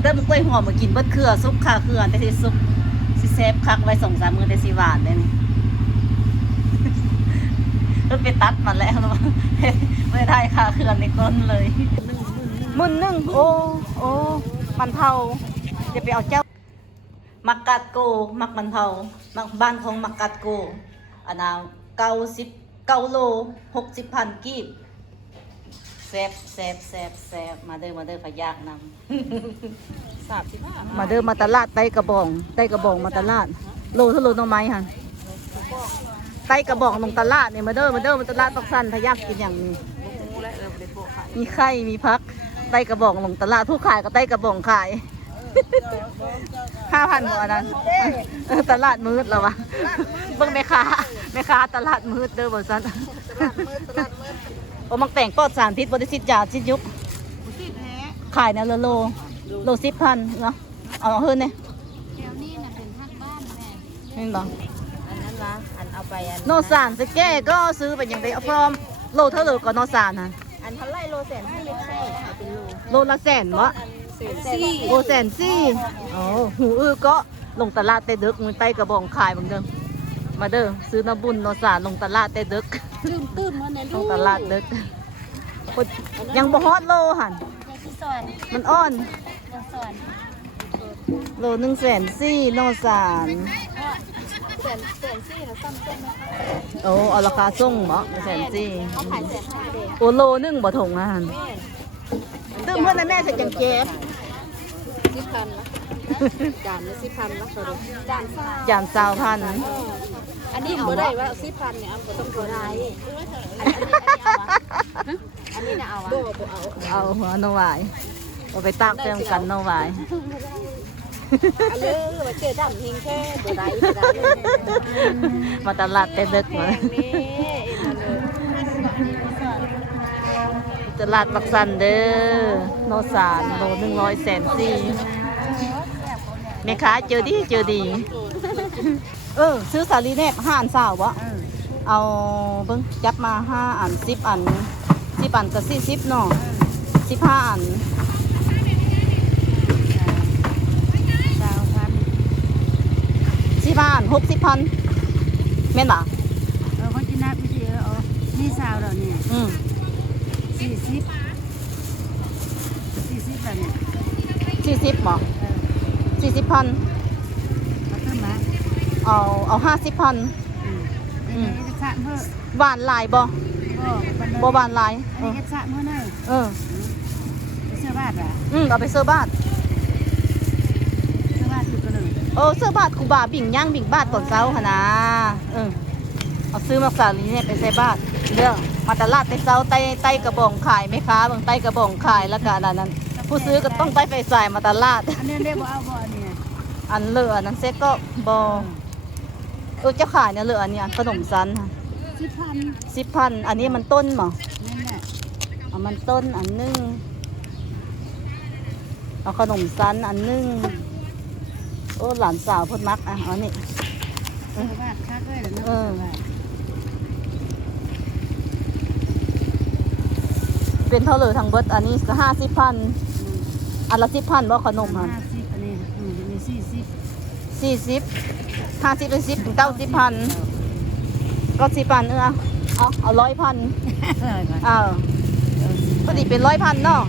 เด้อมันกล้วยหอมมากินเบิดเครือซุปขาเครือแต่สิซุปสิเซฟคักไว้2-3 มื้อแต่สิหวานได้นี่ก็ไปตัดมันแล้วไม่ได้ขาเครือในก้นเลยมุนนึ่งโอ้มันเผาจะไปเอาเจ้ามักกัดโกมักมันเผามักบ้านของมักกัดโกอันน่ะ99 โล 60,000 กีบแซ่บมาเด้อขยากนำ35มาเด้อมาตลาดไต้กระบองมาตลาดโลเท่าโลน้องไม้หั่นไต้กระบองลงตลาดเนี่ยมาเด้อมาตลาดปักสันพยักกินอย่างนี้มีไข่มีพักไต้กระบองลงตลาดผู้ขายก็ไต้กระบองขาย5,000กว่านั้นตลาดมืดแล้ววะเบิ่งแม่ค้าตลาดมืดเด้อบ่ซั่นโอ้มักแต่งปลอดสารพิษบ่ได้สิยาสิยุบขายนะโล 10,000 เนาะเอาเฮิ่นเนี่ยแถวนี้น่ะเป็นภาคบ้านแม่ เห็นบ่ อันนั้นวะอันเอาไปอันโนสารสแก้ก็ซื้อไปอย่างไดเอาพร้อมโลเท่าโลก็โนสารน่ะ อันเท่าไรโลแสนที่ใช่ค่ะเป็นโล โลละแสนบ่ สี่ โอแสนสี่อ๋อหูก็ลงตลาดแต่ดึกมือใต้กระบองขายบางเด้อมาเด้อซื้อน้ำบุญโนสารลงตลาดแต่ดึก ตื้มมาใน ลงตลาดดึกยังบ่ฮอดโลหั่น ที่ซอย มันอ่อน ซอย โล104,000โนสาร แสนสี่เขาซ้ำเส้นไหมคะ โอ้เอาราคาส่งบ่104,000 เขาขายแสนห้าเด็ก โอโลนึงบ่ถงอ่ะหั่นตื้มเพิ่นน่ะแม่ใส่จังแก๊บ 10,000นะจานละ10,000นะสรุปจานซ่า จาน20,000 อันนี้เอาได้ว่า10,000เนี่ยเอาต้องตัวไรอันนี้นะเอาวะ เอาหัวโนวายเอาไปตากเติมกันโนวาย อันนี้มาเจอดำทิ้งแค่ตัวไร มาตลาดแต่ดึกมาตลาดปักสันเด้อโนสารโล100.4แม่ค้าเจอดีซื้อสาลีแนบ5 อันสาวบ่เอาเบิ่งจับมา5 อัน10 อัน10 อันก็40เนาะ15 อัน15 อัน60,000แม่นบ่ เขาจะนับไปสินี่สาวเราเนี่ย40แบบเนี่ย40บ่40,000มาขึ้นมาเอา50,000อันนี้จะสะเพิ่ม หวานหลายบ่หวานหลายอันนี้จะสะเพิ่มหน่อยเสื้อบาทอ่ะเอาไปเสื้อบาท เสื้อบาทอยู่กันเลย เสื้อบาทครูบาบิ่งย่างบิ่งบาทตอนเช้าหั่นนะเอาซื้อมาฝากนี่ไปใส่บาทเรื่องมาตลาดแต่เช้าไต้กระบองขายแม่ค้าบางไต้กระบองขายแล้วก็อันนั้นผู้ซื้อก็ต้องไปใส่มาตลาด อันนี้ได้บ่เอาบ่เนี่ย อันเหลืออันนั้นเซ็ตก็บ่จะขายเนี่ยเหลืออันนี้อันขนมซันค่ะ10,000อันนี้มันต้นหรอ นั่นแหละ เอามันต้นอันนึงเอาขนมซันอันนึงหลานสาวเพิ่นมักเอานี่ เสื้อบาทค่าด้วยเหรอเนาะเป็นเท่าเลยทางเบิดอันนี้ก็50,000อันละ10,000บ่ขนมหั่น 50อันนี้มี40 50เป็น10ถึง90,000ก็10,000เอา100,000พอดีเป็น100,000เนาะ